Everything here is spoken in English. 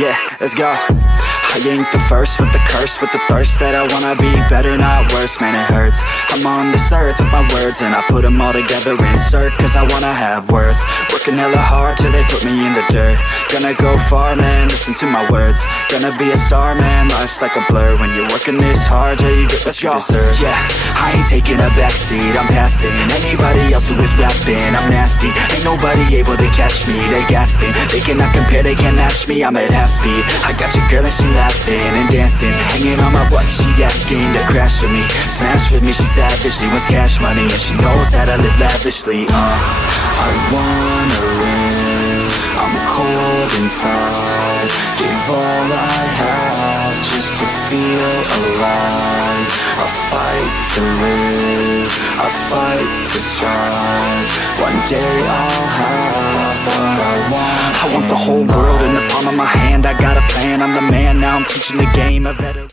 Yeah, let's go. I ain't the first with the curse, with the thirst that I wanna be better, not worse, man it hurts. I'm on this earth with my words and I put them all together, insert, cause I wanna have worth. Working hella hard till they put me in the dirt. Gonna go far, man, listen to my words. Gonna be a star, man, life's like a blur. When you're working this hard, yeah, you get what you deserve. Yeah, I ain't taking a backseat, I'm passing anybody else who is rapping. I'm nasty, ain't nobody able to catch me. They gasping, they cannot compare, they can't match me. I'm at half speed, I got your girl and she laughing and dancing, hanging on my butt, she asking to crash with me, smash with me, she savage, she wants cash money, and she knows that I live lavishly. I wanna live, I'm cold inside, give all I have just to feel alive. I fight to live, I fight to strive, one day I'll have what I want. I want the whole world in the palm of my hand, I got a plan, I'm the man, now I'm teaching the game a better